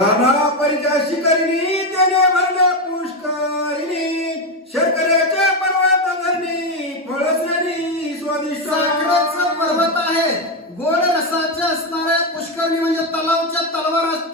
नाना परिचा शिकरिणी त्याने भरले पुष्करिणी शेतकऱ्याचे पर्वत धरणी फळसणी स्वादिष्ट पर्वत आहे. गोड रसाचे असणारे पुष्करणी म्हणजे तलावच्या तलवार तलावच्या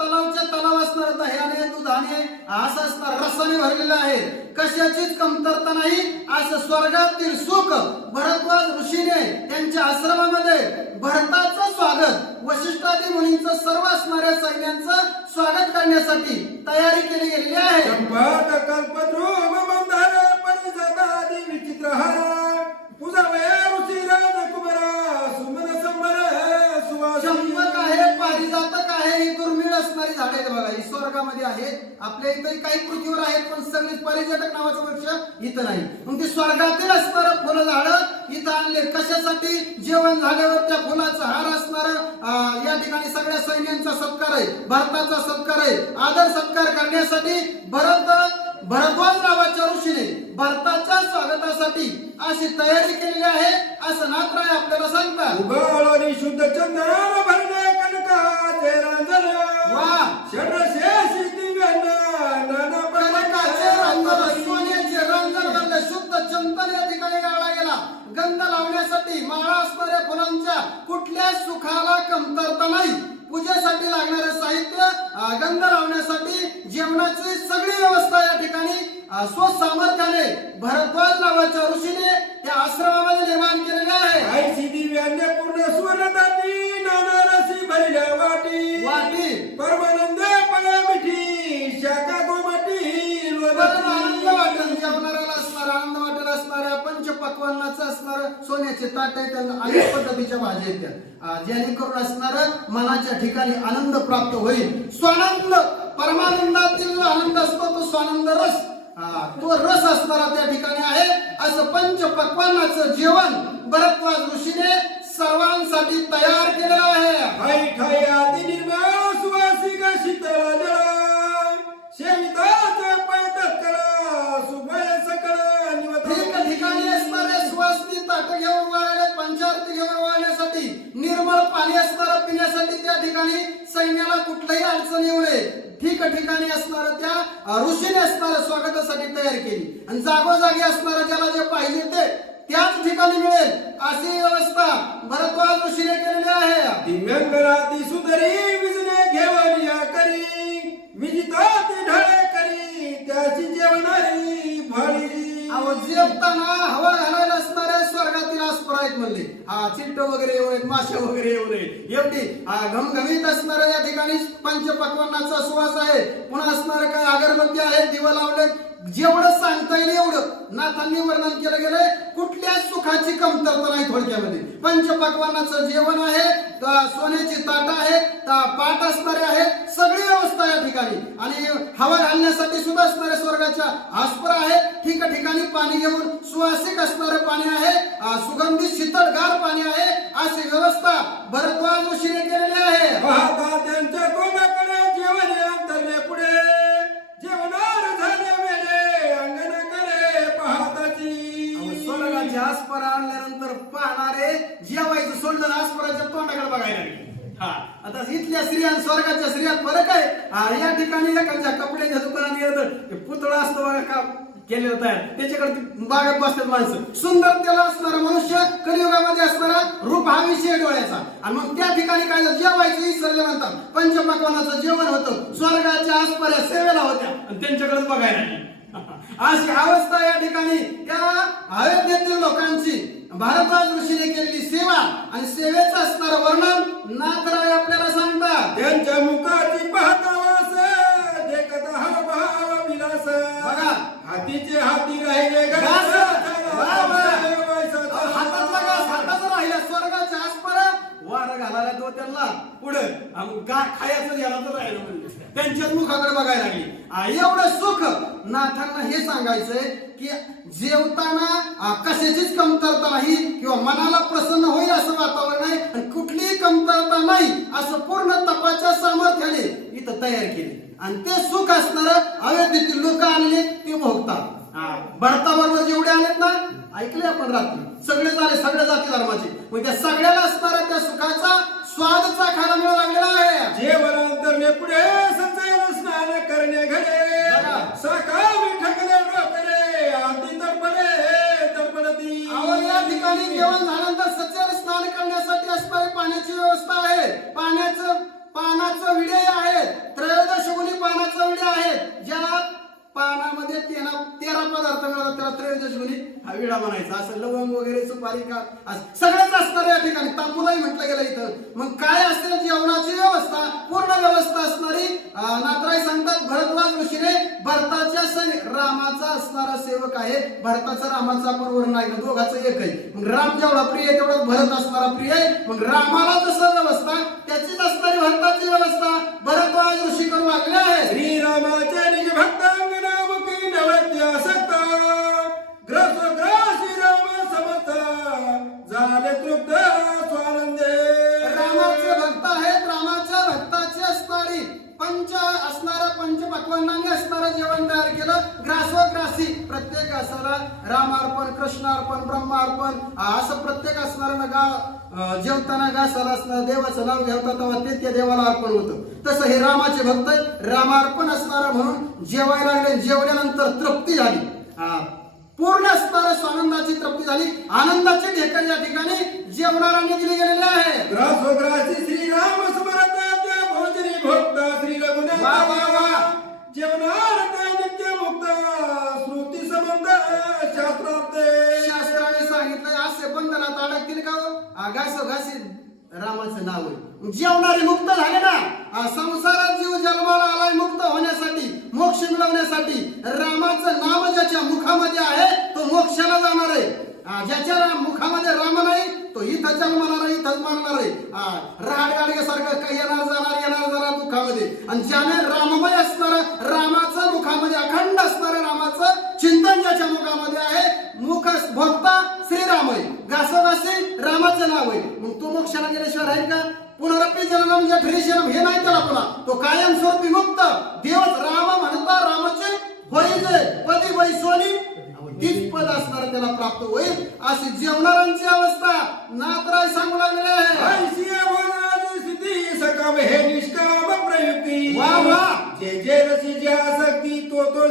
असं असणार रसाने भरलेलं आहे. कशाचीच कमतरता नाही. असं स्वर्गातील सुख भरद्वाज ऋषीने त्यांच्या आश्रमामध्ये भरताचं स्वागत वशिष्ठादी मुनींचं सर्व असणाऱ्या सैन्यांचं स्वागत करण्यासाठी तयारी केली गेलेली आहे. विचित्र कल्पद्रुम झाडे आहेत बघा. ही स्वर्गामध्ये आहेत आपल्या इथे काही पृथ्वीवर आहेत पण सगळे पर्यटक नावाचं वृक्ष इथं नाही. मग ते स्वर्गातील असणार फुलं झाडं इथं आणले. कशासाठी? जेवण झाल्यावर त्या फुलाचा हार असणार या ठिकाणी सगळ्या सैन्यांचा सत्कार आहे. भारताचा सत्कार आहे. आदर सत्कार करण्यासाठी भरत भरद्वाज नावाच्या ऋषीने भारताच्या स्वागतासाठी अशी तयारी केलेली आहे असं नात्राय आपल्याला सांगतात. शुद्ध चंद्र भरणे. गंध लावण्यासाठी माळा असणाऱ्या फुलांच्या कुठल्या सुखाला कमतरता नाही. पूजेसाठी लागणारे साहित्य गंध लावण्यासाठी जेवणाची सगळी व्यवस्था या ठिकाणी स्वसामर्थ्याने भरद्वाज नावाच्या ऋषीने त्या आश्रमामध्ये निर्माण केलेले आहे. दिव्यांनी पूर्ण स्वर्णदाती नाना रसी भरल्या वाटी. वाटी. परमानंद मिठी शाखा गोमाटी असणार ताट आहे त्यांना अनेक पद्धतीच्या भाज्या आहेत त्या. जेणेकरून असणार मनाच्या ठिकाणी आनंद प्राप्त होईल. स्वानंद परमानंदातील जो आनंद असतो तो स्वानंद रस. तो रस असणारा त्या ठिकाणी आहे. असं पंच पंचपक्वानाचं जेवण भरतवाज ऋषीने सर्वांसाठी तयार केलेलं आहे. ठाई निर्मळ सुवासिक शीतळ जळ. शेविताचे निर्मळ पाणी असणारं पिण्यासाठी त्या ठिकाणी सैन्याला कुठल्याही अडचण येऊ नये. ठिक ठिकाणी असणारं त्या ऋषीने असणारं स्वागतासाठी तयार केली. आणि जागोजागी असणारं ज्याला जे पाहिजे ते त्याच ठिकाणी मिळेल. अशी व्यवस्था भरद्वाज ऋषीने केलेली आहे. दिव्यांगराती सुंदरी विजने घेऊन या करी. विजिता ती ढळे करी. त्याची जेवणारी भाडी अहो, जेवताना म्हणले चिट्ट वगैरे येऊ नयेत माशा वगैरे येऊ नये एवढी घमघमीत असणाऱ्या या ठिकाणी पंचपक्वांनाचा सुवास आहे. पुन्हा असणार काय अगरबत्ती आहेत दिवा लावलेत. जेवढं सांगता येईल एवढं. नाथांनी वर्णन केलं गेलंय कुठल्या सुखाची कमतरता नाही थोडक्यामध्ये. पंचपकवानाचं जेवण आहे सोन्याची ताट आहे पाठ पाट असणारे आहे सगळी व्यवस्था या ठिकाणी. आणि हवा घालण्यासाठी सुद्धा असणारे स्वर्गाच्या आस्पर आहे. ठीक ठिकाणी पाणी घेऊन सुवासिक असणारं पाणी आहे सुगंधी सुगंधित शीतळगार पाणी आहे अशी व्यवस्था भरद्वाज ऋषीने केलेली आहे. त्यांच्या जेवण अंतरले पुढे. जेवणार झाले. पाहताची स्वर्गाचे आणल्यानंतर पाहणारे जेवायचं सोडलं आस्पराच्या तोंडाकडे बघायला हा आता इथल्या स्त्रिया स्वर्गाच्या स्त्रियात फरक आहे. हा, या ठिकाणी एखाद्या कपड्याच्या दुकानात गेलं ते पुतळा असतो बघा का केलेलं तयार. त्याच्याकडे ते बागत बसतात माणसं. सुंदर त्याला असणारा मनुष्य कलियुगामध्ये असणारा रूप हा विषय डोळ्याचा. आणि मग त्या ठिकाणी काय जेवायचं विसरले म्हणतात. पंचपकवानाचं जेवण होतं. स्वर्गाच्या आसपाऱ्या सेवेला होत्या. आणि त्यांच्याकडे बघायला अशी अवस्था या ठिकाणी त्या अयोध्येतील लोकांची. भारद्वाज ऋषीने केलेली सेवा आणि सेवेचं असणारं वर्णन नाथराय आपल्याला सांगतात. त्यांच्या मुखाची पाहता वास देखत भाव विलास बघा. हातीचे हाती राहिले वार घालायला तो त्यांना पुढं. गा खायचं याला तर राहिलं म्हणजे त्यांच्याच मुखाकडे बघायला लागली. आई एवढं सुख. नाथांना हे सांगायचंय की जेवताना कशाचीच कमतरता नाही किंवा मनाला प्रसन्न होईल असं वातावरण आहे आणि कुठलीही कमतरता नाही असं पूर्ण तपाच्या सामर्थ्याने इथं तयार केले. आणि ते सुख असणार अयोध्येतील लोक आणले ते भोगतात. भारताबरोबर जेवढे आलेत ना ऐकले आपण रात्री. सगळे झाले सगळ्या जाती धर्माचे. मग त्या सगळ्याला असणाऱ्या त्या सुखाचा स्वादचा खायला मिळू लागलेला आहे. जे जेवणानंतर मी पुढे संचयन स्नान करणे घरे. सकाळी ठकले रोकले आधी तर बरे तर बरती या ठिकाणी जेवण झाल्यानंतर सचर स्नान करण्यासाठी असणारी पाण्याची व्यवस्था आहे. पाण्याचं पानाचं विडे आहेत. त्रयोदश गुणी पानाचं विडे आहेत. ज्याला पानामध्ये पुढे तेरा पदार्थ मिळाला त्याला त्रयोदश गुणी म्हणजे हा विडा म्हणायचा. असं लवंग वगैरे सुपारी का असं सगळंच असणार या ठिकाणी. तांबुलाही म्हटलं गेलं इथं. मग काय असेल जेवणाची व्यवस्था पूर्ण व्यवस्था असणारी नात्राय सांगतात भरद्वाज ऋषीने भरताच्या सैन्य रामाचा असणारा सेवक आहे. भरताचा रामाचा आपण वर्ण ऐकलं दोघाचं एक आहे. मग राम जेवढा प्रिय तेवढा भरत असणारा प्रिय आहे. मग रामाला जसं व्यवस्था त्याचीच असणारी भरताची व्यवस्था. भरद्वाज ऋषी करून लागले आहे श्रीरामाचे निज भक्तांगना मुखी सत्ता ग्रस ग्रासी राम समर्थ झाले तृप्त. पंच असणारा पंच पक्वांनाने असणारं जेवण तयार केलं. ग्रास ग्रासी प्रत्येक असणारा रामार्पण कृष्णार्पण ब्रह्मार्पण असं प्रत्येक असणारं गा अं, जेवताना घासाला असणार देवाचं नाव घेवता तेव्हा ते त्या देवाला अर्पण होतं. तसं हे रामाचे भक्त रामार्पण असणारा म्हणून जेवायला लागले. जेवल्यानंतर तृप्ती झाली. पूर्ण असणारा स्वानंदाची तृप्ती झाली. आनंदाची ढेकर या ठिकाणी जेवणाऱ्यांनी दिली गेलेली आहे ग्रासो ग्रासी श्रीराम समर्थ भक्त श्री रघुनाथ. जेवणार काय नित्य मुक्त श्रुती संबंध शास्त्रार्थ. शास्त्राने सांगितलंय असे बंधनात अडकतील का हो? घासो घासी रामाचं नाव आहे. जेवणारे मुक्त झाले ना? संसारात जीव जन्माला आलाय मुक्त होण्यासाठी मोक्ष मिळवण्यासाठी. रामाचं नाव ज्याच्या मुखामध्ये आहे तो मोक्षाला जाणार आहे. ज्याच्या मुखामध्ये राम नाही तो इथं जन्माला आहे इथंच मारणार आहे. राड गाडग्यासारखं काही येणार जाणार येणार जाणार दुःखामध्ये. आणि ज्याने राममय असणार रामाचं मुखामध्ये अखंड असणार रामाचं चिंतन ज्याच्या मुखामध्ये आहे मुख भक्ता श्रीराम आहे घासोघासी रामाचं नाव आहे. मग तो मोक्षाला गेल्याशिवाय राहील का? पुनरपी जन्म म्हणजे फ्रेशनम हे नाही त्याला पुन्हा तो कायम स्वरूपी मुक्त. देवच राम म्हणता रामाचे होई जे पदी वै सोनी तीच पद असणार त्याला प्राप्त होईल अशी जेवणाऱ्यांची अवस्था नातराय सांगू लागलेले आहे. स्थिती सकाम हे निष्काम प्रयुक्ती. वा, वा. जे जे रसी जे आसक्ती तो तो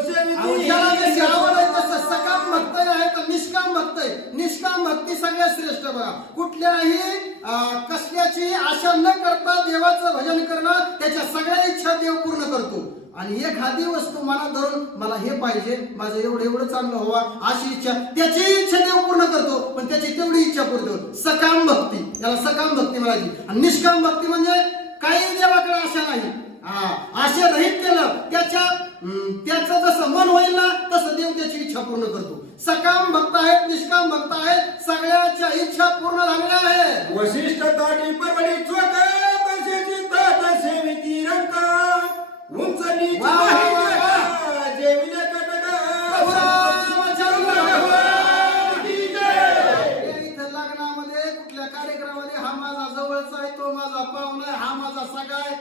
सकाम भक्त आहे तर निष्काम भक्त आहे. निष्काम भक्ती सगळ्यात श्रेष्ठ बघा. कुठल्याही कसल्याची आशा न करता देवाचं भजन करणं त्याच्या सगळ्या इच्छा देव पूर्ण करतो. आणि एखादी वस्तू मनात धरून मला हे पाहिजे माझं एवढं एवढं चांगलं व्हावा अशी इच्छा त्याची इच्छा देव पूर्ण करतो पण त्याची तेवढी इच्छा पूर्ण सकाम भक्ती. याला सकाम भक्ती म्हणायची. आणि निष्काम भक्ती म्हणजे काही देवाकडे आशा नाही. हा, आशा रहित केलं त्याच्या त्याचं जसं मन होईल ना तसं देव त्याची इच्छा पूर्ण करतो. सकाम भक्त आहेत निष्काम भक्त आहेत सगळ्याच्या इच्छा पूर्ण झालेल्या आहे वशिष्ठ लग्नामध्ये कुठल्या कार्यक्रमामध्ये हा माझा जवळचा आहे तो माझा पाहुणा आहे हा माझा सगळा आहे.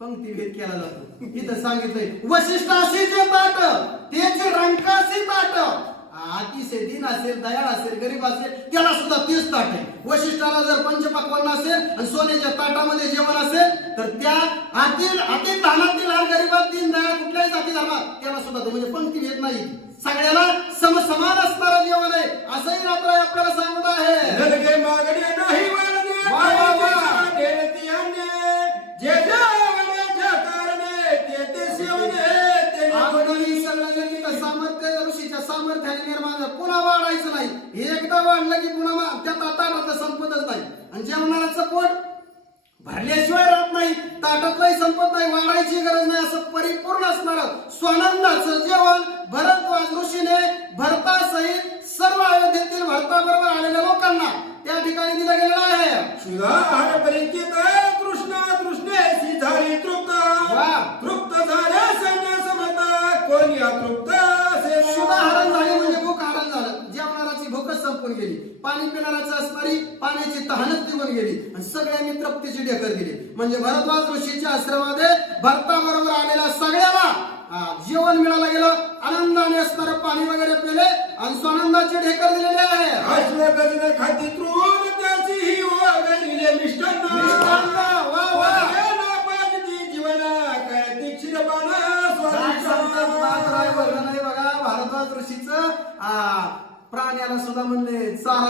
पंक्ती भेद केला जातो. इथं सांगितलंय वशिष्ठ असे जे पाठ त्याचे रंकाशी पाठ. अतिशय दिन असेल दयाळ असेल गरीब असेल त्याला सुद्धा तेच ताट आहे. वशिष्ठाला जर पंचपक्वान्न असेल आणि सोन्याच्या ताटामध्ये जेवण असेल तर त्या आतील अति धानातील हा गरीबात दिन दयाळ कुठल्याही जाती धर्मात त्याला सुद्धा तो म्हणजे पंक्ती भेद नाही. सगळ्याला समसमान असणारं जेवण आहे. असंही मात्र आपल्याला सांगत आहे. जे सामर्थ्याने निर्माण झालं. पुन्हा वाढायचं नाही. एकदा वाढलं की पुन्हा त्या ताटात संपतच नाही. आणि जेवणाचं पोट भरल्याशिवाय राहत नाही. ताटातलाही संपत नाही. वाढायची गरज नाही. असं परिपूर्ण असणार. स्वानंदाचं जेवण भरद्वाज ऋषीने भरतासहित सर्व अयोध्येतील भरताबरोबर आलेल्या लोकांना त्या ठिकाणी दिलं गेलेलं आहे. परिचित कृष्ण झाली तृप्त. तृप्त झाले सैन्य समता कोणी अतृप्त असे शुभाहरण झाले म्हणजे भूक हरण झालं. जेवणाराची भूकच संपून गेली. पाणी पिणाराची असणारी पाण्याची तहानच निघून गेली. आणि सगळ्यांनी तृप्तीची ढेकर दिली. म्हणजे भरद्वाज ऋषीच्या आश्रमामध्ये भरताबरोबर आलेल्या सगळ्याला जेवण मिळालं गेलं. आनंदाने असणारं पाणी वगैरे पिले आणि स्वानंदाची ढेकर दिलेली आहे. खाती ही वगैरे मिष्टान्न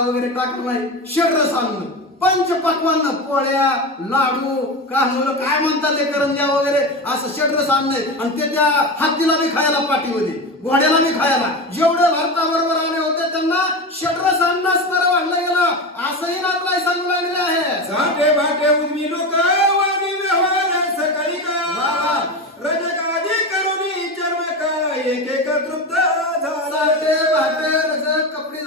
वगैरे टाकलं नाही. शरीर सांगलं. पंचपक्वान्न पोळ्या लाडू कानुलं काय म्हणतात ते करंज्या वगैरे असं षड्रस आणलंय आणि ते त्या हत्तीला बी खायला पाठीमध्ये. घोड्याला बी खायला. जेवढे भारताबरोबर आले होते त्यांना षड्रस अन्नाच तर वाढलं गेलं. असंही नातलाय सांगू लागलेलं आहे. साठे भाटे उर्मी लोक वाणी व्यवहार सकाळी का? वा. रजकादी करुणी चर्म का? एक एक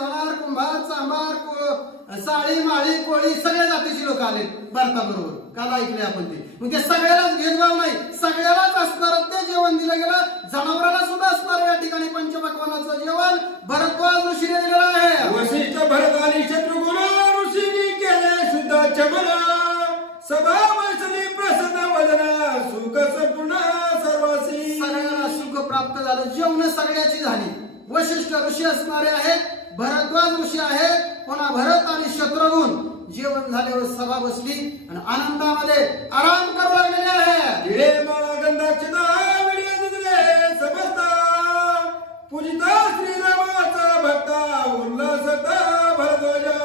धोणार कुंभार चांभार को- साळी माळी कोळी सगळ्या जातीची लोक आले भारताबरोबर. काल ऐकले आपण ते? ते सगळ्यालाच भेदभाव नाही. सगळ्यालाच असणार ते जेवण दिलं गेलं जनावराला सुद्धा असणार या ठिकाणी पंचपक्वानाचं जेवण. भरद्वाज ऋषीने दिलेलं आहे. वशिष्ठ आणि शत्रुघ्न ऋषीनी केले शुद्ध चमन. सभा वैसली प्रसन्न वदना सुख संपूर्ण सर्वासी सगळ्यांना सुख प्राप्त झालं. जेवण सगळ्याची झाली. वशिष्ठ ऋषी असणारे आहेत भरद्वाज ऋषी आहेत पुन्हा भरत आणि शत्रुघ्न जेवण झाल्यावर सभा बसली आणि आनंदामध्ये आराम करू लागलेले आहे. समजता. पूजिता श्रीरामाचा भक्ता उल्हासता भरध्वजा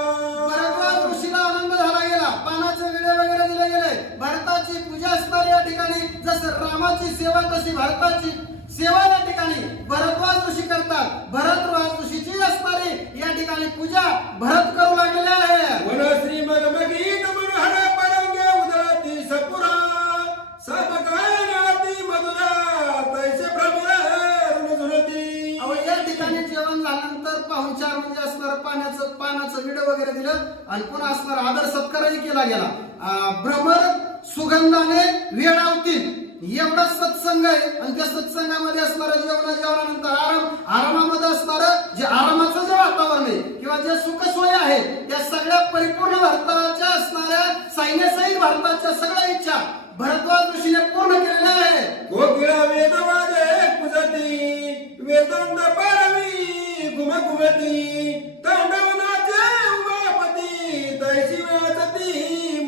भरद्वाज ऋषीला आनंद झाला गेला. पानाचे विडे वगैरे दिले गेले. भरताची पूजा असणारी या ठिकाणी. जसं रामाची सेवा तशी भरताची सेवा या ठिकाणी भरद्वाज ऋषी करतात. भरद्वाज ऋषीची असणारी या ठिकाणी पूजा भरत करू लागलेले आहे. वनश्री मगमगी मनोहर परंगे उदराती सपुरा. समकायनाती मधुरा. तैसे भ्रमर झुरती अहो, या ठिकाणी जेवण झाल्यानंतर पाहुणचार म्हणजे असणार पाण्याचं पानाचं विड वगैरे दिलं आणि पुन्हा असणार आदर सत्कारही केला गेला. भ्रमर सुगंधाने वेळावतील एवढा सत्संग आहे. आणि त्या सत्संगामध्ये असणारं जेवणा जेवणानंतर आराम आरामामध्ये असणारं जे आरामाचं जे वातावरण आहे किंवा जे सुखसोय आहे त्या सगळ्या परिपूर्ण भारताच्या असणाऱ्या सैन्यसहित भारताच्या सगळ्या इच्छा भरद्वाज ऋषीने पूर्ण केलेल्या आहेत. कोकिळा वेद कुजती वेदांत पारवी घुम घुमती तांडवनाचे उमापती तैसी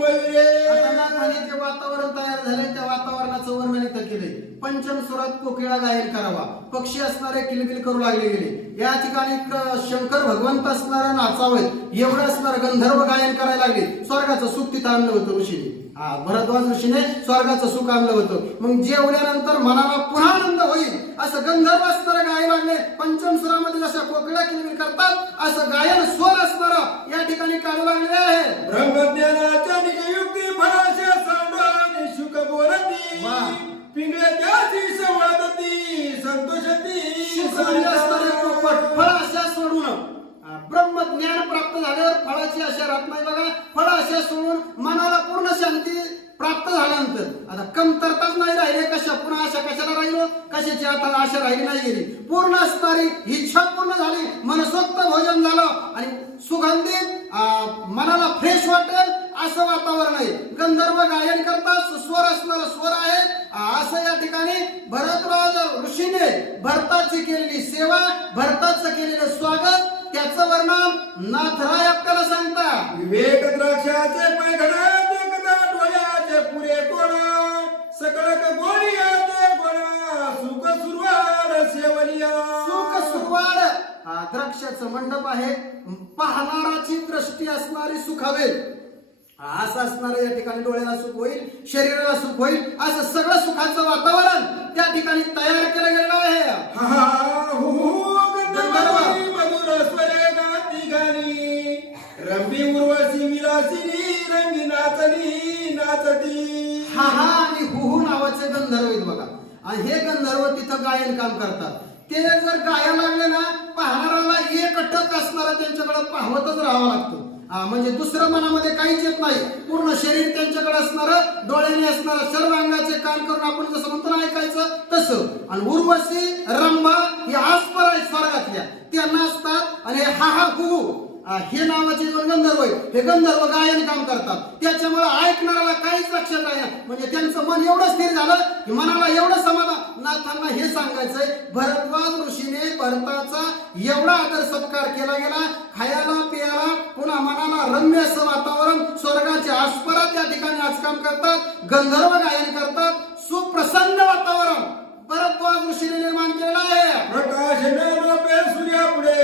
वाचती वातावरण तयार झाले त्या वातावरणाचं वर्णन इथं केले पंचम सुरात कोकिळा गायन करावा. पक्षी असणारे किलबिल करू लागले गेले. या ठिकाणी शंकर भगवंत असणारा नाचावेत एवढं असणार गंधर्व गायन करायला लागले. स्वर्गाचं सुख तिथं आणलं होतं ऋषीने. हा भरद्वाज ऋषीने स्वर्गाचं सुख आणलं होतं. मग जेवल्यानंतर मनाला पुन्हा आनंद होईल. असं गंधर्व असणारं गायन लागले पंचम सुरामध्ये जशा कोकिळा किलबिल करतात असं गायन स्वर असणारं या ठिकाणी काढू लागले आहे. ब्रह्मज्ञानाच्या निजयुक्ती फळाशा सांडवानी शुक बोलती. पिंगळे त्याची संवादती संतोषती शिकवणी असणारे पोपट फळ आशा सोडून. ब्रह्मज्ञान प्राप्त झाल्यावर फळाची अशा राहत नाही बघा. फळ अशा सोडून मनाला पूर्ण शांती प्राप्त झाल्यानंतर. आता कमतरताच नाही राहिले कशा? पुन्हा आशा कशाला राहिलो? कशाची आता आशा राहिली नाही गेली. पूर्ण असणारी इच्छा पूर्ण झाली. मनसोक्त भोजन झालं. आणि सुगंधित मनाला फ्रेश वाटेल असं वातावरण आहे. गंधर्व गायन करतात. स्वर असणार स्वर आहे. असं या ठिकाणी भरतराज ऋषीने भरताची केलेली सेवा भरताचं केलेलं स्वागत त्याचं वर्णन नाथराय आपल्याला सांगतात विवेक द्राक्षाचे पैघडा देखता डोळ्याचे पुरे कोणा सकळक ते गोळा. सुख सुरवार सेवलिया सुख सुरवाड. हा द्राक्षाचं मंडप आहे. पाहणाराची दृष्टी असणारी सुख हवेल असं असणारं या ठिकाणी डोळ्याला सुख होईल शरीराला सुख होईल असं सगळं सुखाचं वातावरण त्या ठिकाणी तयार केलं गेलेलं आहे. हा हा हु हु गंधर्वानी मधुर स्वरे गाती गाणी रंबी उर्वशी विलासिनी रंगी नाचनी नाचती हा हा आणि हुहू नावाचे गंधर्व आहेत बघा. आणि हे गंधर्व तिथं गायन काम करतात. ते जर गायला लागले ना पाहणाऱ्याला एक टक असणारा त्यांच्याकडे पाहवतच राहावं लागतं. म्हणजे दुसरं मनामध्ये काहीच येत नाही. पूर्ण शरीर त्यांच्याकडे असणार डोळ्याने असणार सर्व अंगाचे कान करून आपण जसं म्हणतो ना ऐकायचं तसं. आणि उर्वशी रंभा हे आसपर आहे स्वर्गातल्या. त्या असतात आणि हा हा हु. हे नावाचे गंधर्व हे गंधर्व गायन काम करतात. त्याच्यामुळे ऐकणाऱ्याला काहीच लक्षात नाही. म्हणजे त्यांचं मन एवढं स्थिर झालं की मनाला एवढं समाधान. नाथांना हे सांगायचंय भरद्वाज ऋषीने भरताचा एवढा आदर सत्कार केला गेला. खायला पियाला पुन्हा मनाला रम्य असं वातावरण स्वर्गाचे आस्परा त्या ठिकाणी आजकाम करतात. गंधर्व गायन करतात. सुप्रसन्न वातावरण. परत्वाच ऋषीने निर्माण केला आहे. प्रकाश नामापे सूर्यापुढे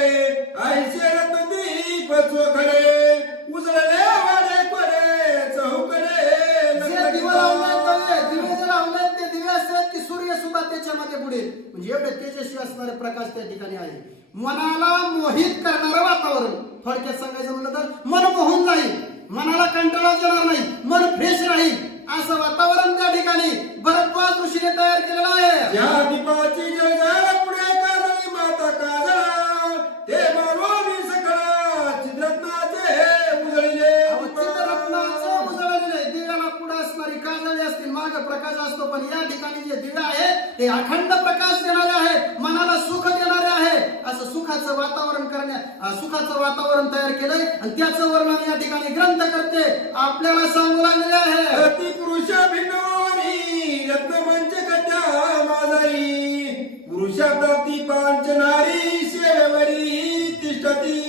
आईचे रत्नदीप चोखडे. उजळले वाडे परे चौकडे जे दिवे लावलेत ते दिवे असतात की सूर्य त्याच्यामध्ये पुढे. म्हणजे एवढे तेजस्वी असणारे प्रकाश त्या ठिकाणी आहे. मनाला मोहित करणारं वातावरण. थोडक्यात सांगायचं म्हणलं तर मन मोहून नाही मनाला कंटाळा येणार नाही. मन फ्रेश नाही असं वातावरण त्या ठिकाणी भरद्वाज ऋषीने तयार केलेलं आहे. या दीपाची जळजळ पुढे काजळी माता काजळा. ते बरोबर माग प्रकाश असतो पण या ठिकाणी जे दिवे आहे ते अखंड प्रकाश देणारे आहे मनाला सुख देणारे आहे असं सुखाचं वातावरण करण्या सुखाचं वातावरण तयार केलंय आणि त्याचं वर्णन या ठिकाणी ग्रंथ करते. आपल्याला सांगू लागलेले आहे. पुरुष भिन्नवानी रत्नमंच कट्या माजारी. पुरुषा प्राप्ती पांच नारी तिष्ठती.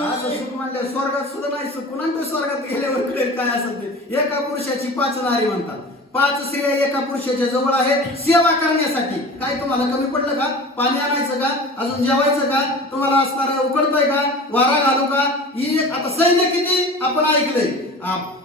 असं सुख म्हणलं स्वर्गात सुद्धा नाही सुख पुन्हा स्वर्गात गेल्यावर काय असत एका पुरुषाची पाच नारी म्हणतात. पाच स्त्रिया एका पुरुषाच्या जवळ आहेत. सेवा करण्यासाठी. काय तुम्हाला कमी पडलं का? पाणी आणायचं का? अजून जेवायचं का? तुम्हाला असणार उकडतंय का? वारा घालू का? ही आता सैन्य किती? आपण ऐकलंय.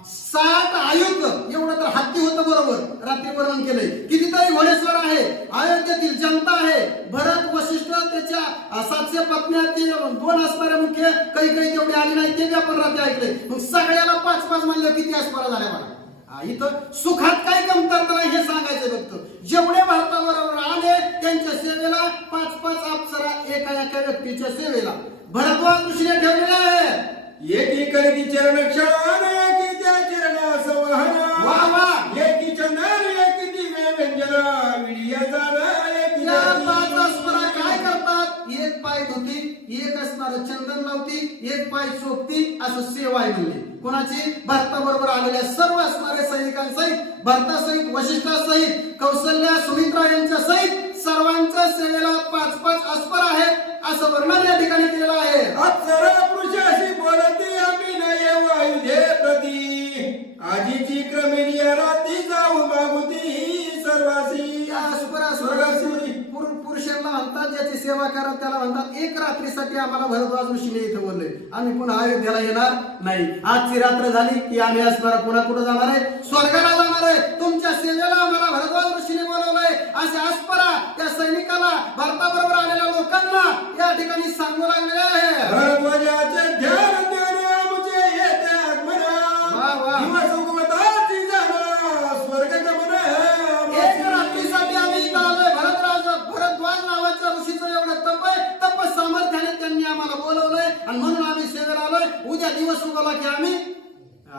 सात आयुध एवढं तर हत्ती होतं बरोबर. रात्री वर्णन केलंय. कितीतरी घोडेश्वर आहे. अयोध्येतील जनता आहे. भरत वशिष्ठ त्याच्या सातशे पत्न्या ते दोन असणारे मुख्य. काही काही तेवढे आले नाही ते बी आपण रात्री ऐकले मग सगळ्याला पाच पाच म्हणलं किती अस्परा झाल्या मला? इथं सुखात काही कमतरता नाही हे सांगायचं फक्त. जेवढे भारताबरोबर आले त्यांच्या सेवेला पाच पाच अप्सरा एका एका व्यक्तीच्या सेवेला. भरद्वाज ऋषीने ठेवलेले आहे. एकी करती चरण क्षणान एकी त्या चरणास वाहन वा वा. एकी चंदन एकी दिव्य व्यंजन. एकी या पाच अस्परा काय करतात? एक पाय धुती एक असणार चंदन लावती एक पाय शोभती असं सेवा आहे म्हणले. कोणाची? भारताबरोबर आलेल्या सर्व सैनिकांसहित भारतासहित वशिष्ठासहित कौशल्या सुमित्रा यांच्या सहित सर्वांच्या सेवेला पाच पाच अस्पर आहेत असं वर्णन या ठिकाणी केलेलं आहे. अप्सरा पुरुषाशी बोलती आम्ही नाही वायुधे प्रती. आजीची क्रमिणी राती जाऊ मागुती सर्वासी. या अस्परा स्वर्गासी पुरुषांना म्हणतात ज्याची सेवा करा. त्याला म्हणतात एक रात्रीसाठी आम्हाला भरद्वाज ऋषीने इथं बोलले. आम्ही पुन्हा अयोध्येला येणार नाही. आजची रात्र झाली की आम्ही असणार पुन्हा कुठं जाणार आहे? स्वर्गाला जाणार आहे. तुमच्या सेवेला आम्हाला भरद्वाज ऋषीने बोलवलंय. असे अस्परा त्या सैनिकाला भारताबरोबर आलेल्या लोकांना या ठिकाणी सांगू लागलेले आहे. भरध्वजाचे ध्यान देणे वा, वा. आम्हाला बोलवलंय आणि म्हणून आम्ही सेवेला आलोय. उद्या दिवस उगवला की आम्ही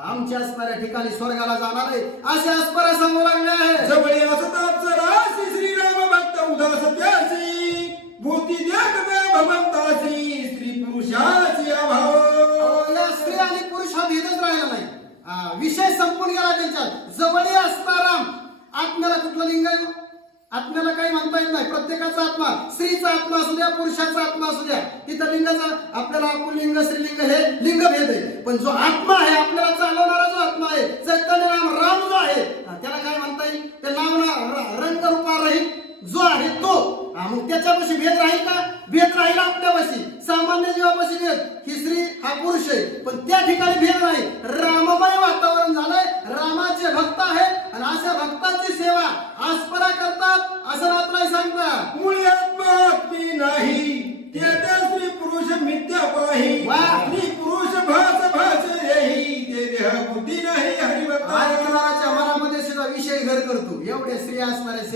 आमच्या असणाऱ्या ठिकाणी स्वर्गाला जाणार आहे. असे अस्परा सांगू लागले आहे. जवळी असतात जरासी श्रीराम भक्त उदास त्यासी भूती देखते भगवंतासी स्त्री पुरुषाची अभाव. या स्त्री आणि पुरुष भेदच राहिला नाही. विषय संपून गेला त्यांच्यात. जवळी असता राम. आत्म्याला कुठलं लिंग आहे हो? आत्म्याला काही म्हणता येत नाही. प्रत्येकाचा आत्मा स्त्रीचा आत्मा असू द्या पुरुषाचा आत्मा असू द्या तिथं लिंगाचा आपल्याला पुल्लिंग स्त्रीलिंग हे लिंग भेद आहे. पण जो आत्मा आहे आपल्याला चालवणारा जो आत्मा आहे चैतन्य राम राम जो आहे त्याला काय म्हणता येईल? ते नामला रंग रूपा राहील जो आहे तो. मग त्याच्यापाशी भेद राहील का? भेद राहील आपल्यापाशी. सामान्य जीवापाशी भेद. ही स्त्री हा पुरुष आहे. पण त्या ठिकाणी भेद नाही. राममय वातावरण झालंय. रामाचे भक्त आहेत. आणि अशा भक्तांची सेवा आज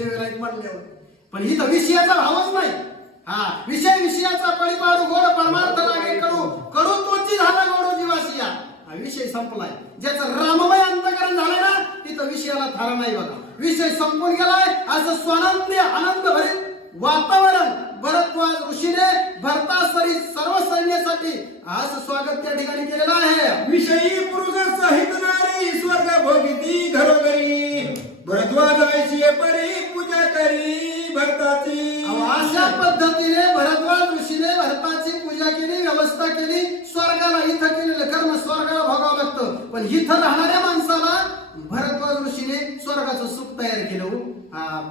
सेवेला म्हटल्यावर. म्हणल्यावर पण इथं विषयाचा भावच नाही. हा विषय विषयाचा परिपाडू गोड परमार्थ लागे करू. करू तोची झाला गोडू जीवासिया हा विषय संपलाय. ज्याचं राममय अंतकरण झालं ना तिथं विषयाला थारा नाही बघा. विषय संपून गेलाय असं स्वानंद आनंद भरीत वातावरण. भरतवाज ऋषीने भरतासरी सर्व सैन्यासाठी आज स्वागत त्या ठिकाणी केलेलं आहे. विषयी पुरुष सहित नारी स्वर्ग भोगिती घरोघरी. भरद्वाजायची परी पूजा करी भरताची. अशा पद्धतीने भरद्वाज ऋषीने भरताची पूजा केली व्यवस्था केली स्वर्गाला इथं केलेलं कर्म स्वर्गाला भोगावं लागतं. पण इथं राहणाऱ्या माणसाला भरद्वाज ऋषीने स्वर्गाचं सुख तयार केलं हो.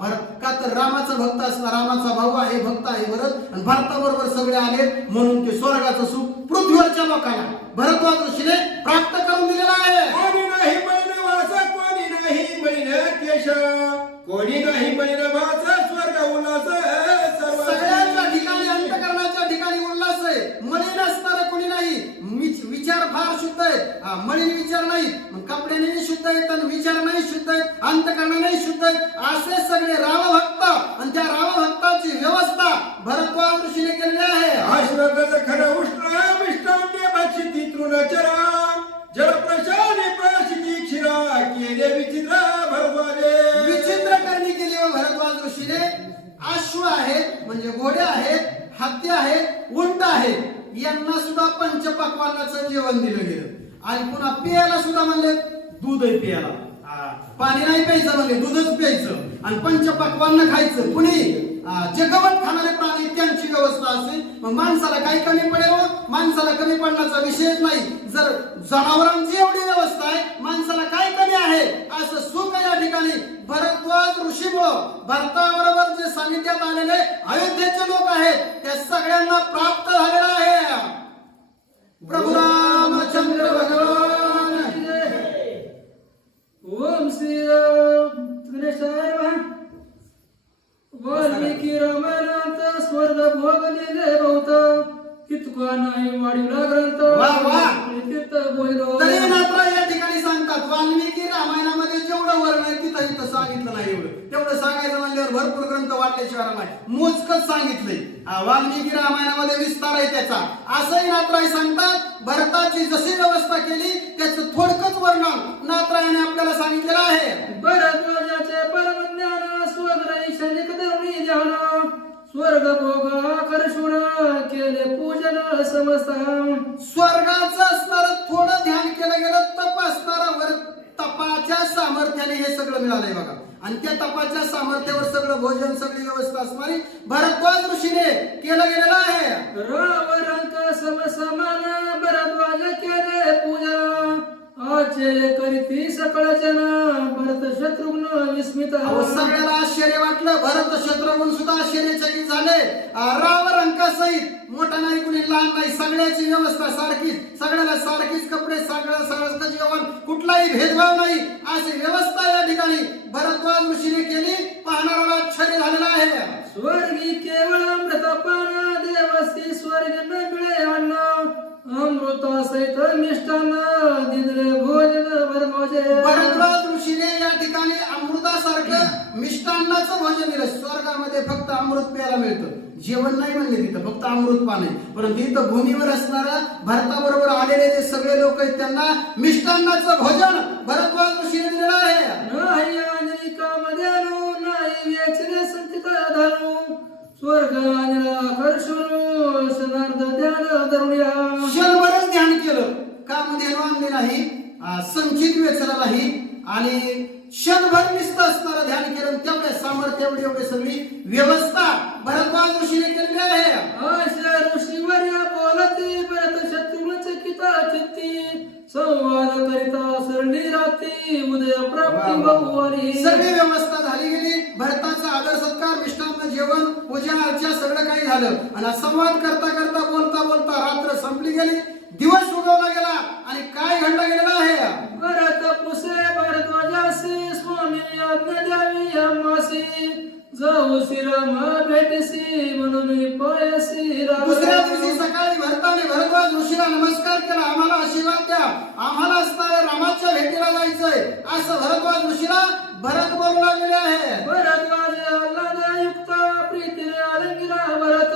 भरत का तर रामाचा भक्त असणार रामाचा भाऊ आहे भक्त आहे भरत आणि भारताबरोबर सगळे आले म्हणून ते स्वर्गाचं सुख पृथ्वीवरच्या लोकांना भरद्वाज ऋषीने प्राप्त करून दिलेलं आहे. नाही बळीन केशा. कोणी नाही बळीन माझा स्वर्ग उल्हास मणी विचार नाही. कपडे नाही शुद्ध आहेत विचार नाही. शुद्ध आहेत अंतकरण नाही शुद्ध आहेत. असे सगळे राम रामभक्त आणि त्या राम रामभक्ताची व्यवस्था भरतवान ऋषीने केलेली आहे. हा स्वर्गाचा खरा उष्ण जल प्रशाने प्राशिती क्षीरा केले विचित्र भरद्वाजे. विचित्र करणी केली व भरद्वाज ऋषीने. अश्व आहेत म्हणजे घोडे आहेत हत्ती आहेत उंट आहेत. यांना सुद्धा पंचपक्वानाचं जेवण दिलं गेलं. आणि पुन्हा पियाला सुद्धा म्हणले दूध आहे पियाला पाणी नाही प्यायचं म्हणले दूधच प्यायचं. आणि पंचपक्वान्न खायचं. कुणी? जे गवत खाणारे प्राणी त्यांची व्यवस्था असते मग माणसाला काही कमी पडेल हो. माणसाला कमी पडण्याचा विषयच नाही. जर जनावरांची एवढी व्यवस्था आहे माणसाला काय कमी आहे? असं सुख या ठिकाणी भरद्वाज ऋषीमुळं भारताबरोबर जे सानिध्यात आलेले अयोध्येचे लोक आहेत त्या सगळ्यांना प्राप्त झालेला आहे. प्रभू रामचंद्र भगवान. ओम श्री गणेश वाल्मिकी रामायणात स्वर्ग भोग लिहिले बहुत इतका नाही वाढीला ग्रंथ. वा, वा. तीर्थ बोललो. तरी मात्र या ठिकाणी सांगतात वाल्मिकी रामायणामध्ये जेवढं वर्णन आहे तिथं इथं सांगितलं नाही एवढं. तेवढं सांगायचं म्हणल्यावर भरपूर ग्रंथ वाटल्याशिवाय नाही मोजकच सांगितलंय. वाल्मिकी रामायणामध्ये विस्तार आहे त्याचा. असंही नात्राय सांगतात भरताची जशी व्यवस्था केली त्याचं थोडकच वर्णन नात्रायने आपल्याला सांगितलेलं आहे. भरद्वाजाचे परमज्ञान स्वग्र ईशानिक देवणी ध्यान स्वर्ग भोग आकर्षण केले पूजन समस्त. स्वर्गाचं असणारं थोडं ध्यान केलं गेलं तप असणारा वर तपाच्या सामर्थ्याने हे सगळं मिळालंय बघा. आणि त्या तपाच्या सामर्थ्यावर सगळं भोजन सगळी व्यवस्था असणारी भरद्वाज ऋषीने केलं गेलेलं आहे. राम रंग समसमान भरद्वाज केले पूजा. आचर्य करीती सकळ जन भरत शत्रुघ्न विस्मित सगळ्याला आश्चर्य वाटलं. भरत शत्रुघ्न सुद्धा आश्चर्यचकित झाले. राव रंकासहित मोठा नाही कुणी लहान नाही. सगळ्याची व्यवस्था सारखीच. सगळ्याला सारखीच कपडे सगळ्या सगळं जेवण. कुठलाही भेदभाव नाही. अशी व्यवस्था या ठिकाणी भरद्वाज ऋषीने केली. पाहणाऱ्याला आश्चर्य झालेलं आहे. स्वर्गी केवळ अमृतपान देवसी स्वर्ग न मिळे अमृता सहित मिष्टान दिदले भोजन भरमोजे. भरद्वाज ऋषीने या ठिकाणी अमृतासारखं मिष्टान्नाचं भोजन दिलं. स्वर्गामध्ये फक्त अमृत प्यायला मिळतं. जेवण नाही म्हणले तिथं फक्त अमृत पान आहे. परंतु इथं भूमीवर असणारा भारताबरोबर आलेले जे सगळे लोक आहेत त्यांना मिष्टान्नाचं भोजन भरद्वाज ऋषीने दिलेलं आहे. आणि कामधेनु नाही वेचले संचित धनु स्वर्ग ध्यान क्षणभरच ध्यान केलं. कामध्ये आणले नाही. संचित वेचला नाही. आणि क्षणभर निस्त असणारं ध्यान केलं. तेवढ्या सामर्थ्य एवढी एवढी सगळी व्यवस्था भरद्वाज ऋषीने केलेली आहे. आशा ऋषीवर्य बोलती परत शत्रुघ्न चकिता चित्ती. संवाद करिता सरणी राती उदय प्राप्ती बहुवारी. सगळी व्यवस्था झाली. भरताचा आदर सत्कार मिष्टान्न जेवण पूजा अर्चा सगळं काही झालं. आणि संवाद करता करता बोलता बोलता रात्र संपली गेली. दिवस उगवला गेला आणि काय घडलं गेलेलं आहे? भरत पुसे भरत स्वामी आज्ञा द्यावी जाऊ श्रीराम भेटसी म्हणून दुसऱ्या दिवशी सकाळी भरताने भरद्वाज ऋषीला नमस्कार केला. आम्हाला आशीर्वाद द्या. आम्हाला असणाऱ्या रामाच्या भेटीला जायचंय. असं भरद्वाज ऋषीला भरत बोलू लागलेले आहे. भरद्वाज आल्हादयुक्त प्रीतीने आलंगिरा भरत.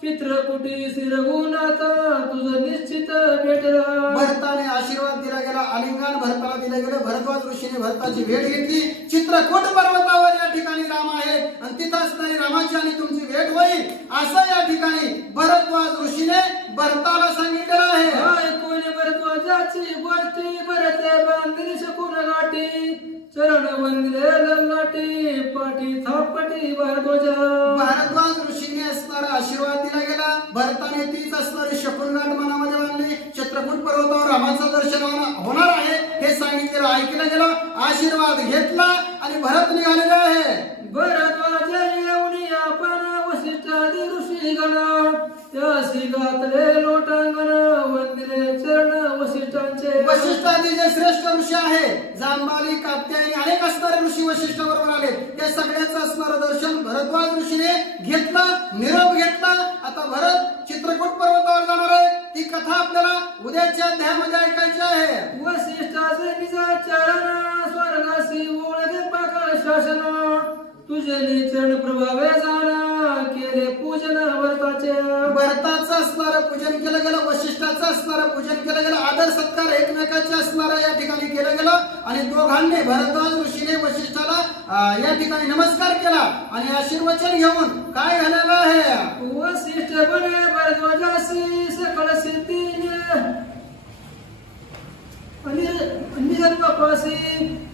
चित्रकुटी शिरगुणात तुझं निश्चित भेटला भरताने आशीर्वाद दिला गेला. आलिंगन भरताला दिलं गेलं. भरद्वाज ऋषीने भरताची भेट घेतली. चित्रकूट पर्वतावर ठिकाणी राम आहे आणि तिथं असणारी रामाची आणि तुमची भेट होईल असं या ठिकाणी भरद्वाज ऋषीने भरताला सांगितलं आहे. कोणी भरद्वाजाची गोष्टी भरते बांधली शकून गाठी चरण वंदले ललाटी पाठी थापटी भरध्वजा भारद्वाज ऋषीने असणारा आशीर्वाद दिला गेला. भरताने तीच असणारी शकुनगाठ मनामध्ये बांधली. चित्रकूट पर्वतावर रामाचं दर्शन होणार- होणार आहे हे सांगितलेलं ऐकलं गेलं. आशीर्वाद घेतला आणि भरत निघालेला आहे. भरद्वाज येऊन आपण वसिष्ठादी ऋषी गण त्यासी घातले लोटांगण वंदिले चरण वसिष्ठांचे. वशिष्ठादी जे श्रेष्ठ ऋषी आहे जांबाली कात्यायनी अनेक असणारे ऋषी वशिष्ठ बरोबर आले त्या सगळ्याचं असणारं दर्शन भरद्वाज ऋषीने घेतलं निरोप घेतला. आता भरत चित्रकूट पर्वतावर जाणार आहे. ती कथा आपल्याला उद्याच्या अध्यायामध्ये ऐकायची आहे. वसिष्ठाचे निज चरण दर्शना तुझे चरण प्रभावे जाणा केले पूजन व्रताचे. भरताचं असणारं पूजन केलं गेलं वशिष्ठाचं असणारं पूजन केलं गेलं आदर सत्कार एकमेकाचे असणारं या ठिकाणी केलं गेलं. आणि दोघांनी भरद्वाज ऋषीने वशिष्ठाला या ठिकाणी नमस्कार केला आणि आशीर्वचन घेऊन काय झालेलं आहे? वसिष्ठ बने भरध्वजासी सकळ सिद्धीने. निर्वपासी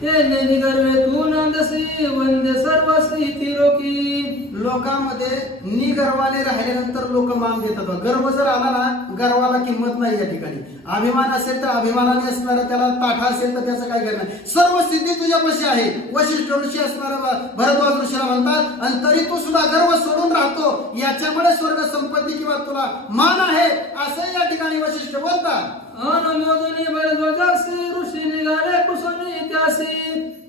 येणे निगर्वे तू नंदसी वंदे सर्वसी तिरोकी. लोकांमध्ये निगर्वाने राहिल्यानंतर लोक मान देतात गर्व जर आला ना गर्वाला किंमत नाही या ठिकाणी. अभिमान असेल तर अभिमानाने असणारा त्याला ताठा असेल तर त्याचं काय करणार? सर्व सिद्धी तुझ्यापाशी आहे. वशिष्ठ ऋषी असणारा भरद्वाज ऋषीला म्हणतात आणि तरी तू सुद्धा गर्व सोडून राहतो. याच्यामुळे स्वर्ग संपत्ती किंवा तुला मान आहे. असं या ठिकाणी वशिष्ठ बोलतात. अनुमोदनी भरध्वजासी ऋषी निघाले कुसुनी त्यासी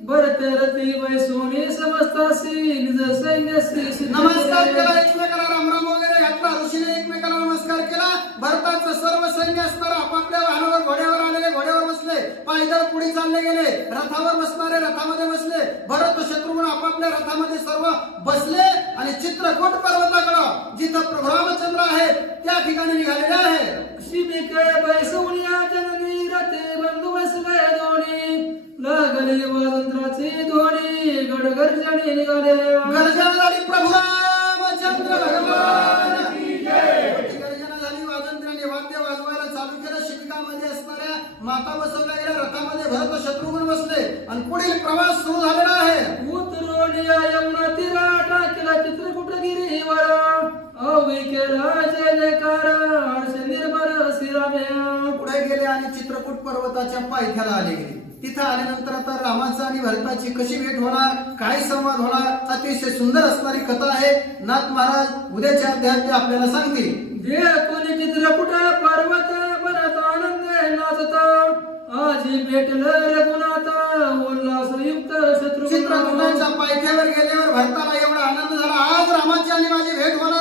भरते रती वैसोनी समस्तासी निज सैन्यसी नमस्कार केले. केला एकमेकाला रामराम वगैरे घातला ऋषीने एकमेकाला नमस्कार केला. भरताचं सर्व सैन्य असणारं आपापल्या वाहनावर घोड्यावर आलेले घोड्यावर बसले. पायदळ पुढे चालले गेले रथावर बसणारे रथामध्ये बसले. भरत शत्रुघ्न आपापल्या रथामध्ये सर्व बसले आणि चित्रकूट पर्वताकडं जिथं प्रभू रामचंद्र आहेत त्या ठिकाणी निघालेले आहे. शिबिके जननी बंधू दोन्ही. लागली वाजंत्राची ध्वनी गडगर्जनी निघाले. गर्जना झाली प्रभू रामचंद्र भगवान. की जय. गर्जना झाली वाजंत्र्याने वाद्य वाजवायला चालू केलं. असणाऱ्या माता बसवल्या गेल्या रथामध्ये भरत शत्रुघ्न बसले. आणि पुढील प्रवास सुरू झालेला आहे. उतरोनिया यमुना तीरा टाकला चित्रकूट गिरीवर पुढे गेले आणि चित्रकूट पर्वताच्या पायथ्याला आले गेले. तिथं आल्यानंतर आता रामाचा आणि भरताची कशी भेट होणार काय संवाद होणार अतिशय सुंदर असणारी कथा आहे. नाथ महाराज उद्याच्या अध्यायात ते आपल्याला सांगतील. दे कोणी चित्रकूट पर्वत भरत आनंदे नाचता आजी भेटलं रघुनाथा उल्हास युक्त शत्रू चित्रकूटाच्या पायथ्यावर गेल्यावर भरताला एवढा आनंद झाला. आज रामाची आणि माझी भेट होणार.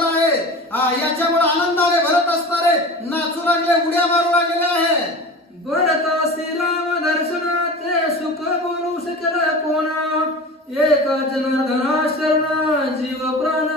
याच्यामुळे आनंदाने भरत असणारे नाचू लागले उड्या मारू लागलेले आहे. भरता श्रीराम दर्शनाचे सुख बोलू शकेल कोणा? एक जनार्दना शरणा जीव प्राण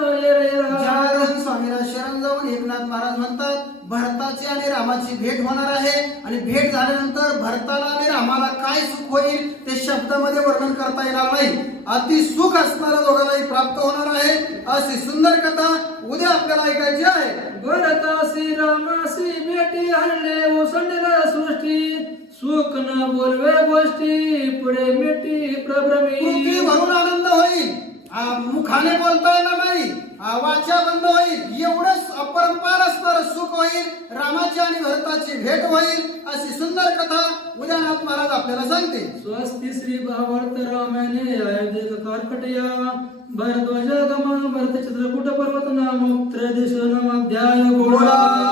एकनाथ महाराज म्हणतात भरताची आणि रामाची भेट होणार आहे आणि भेट झाल्यानंतर भरताला आणि रामाला काय सुख होईल ते शब्दामध्ये वर्णन करता येणार नाही. अति सुख असणारा दोघांनाही प्राप्त होणार आहे. अशी सुंदर कथा उद्या आपल्याला ऐकायची आहे. भरता श्रीरामासी भेटी हल्ले ओसंडला सृष्टी. सुख न बोलवे गोष्टी पुढे मिठी पृथ्वी प्रभ्रमी भरून आनंद होईल. मुखाने बोलता ना नाही वाचा बंद होईल एवढंच सुख होईल रामाची आणि भरताची भेट होईल अशी सुंदर कथा उद्यानाथ महाराज आपल्याला सांगते स्वस्ती श्री भावर्त रामाने अयोध्ये भरध्वज गमा भरत चित्रकूट पर्वत नाम त्रेदेश नामाध्याय गोळा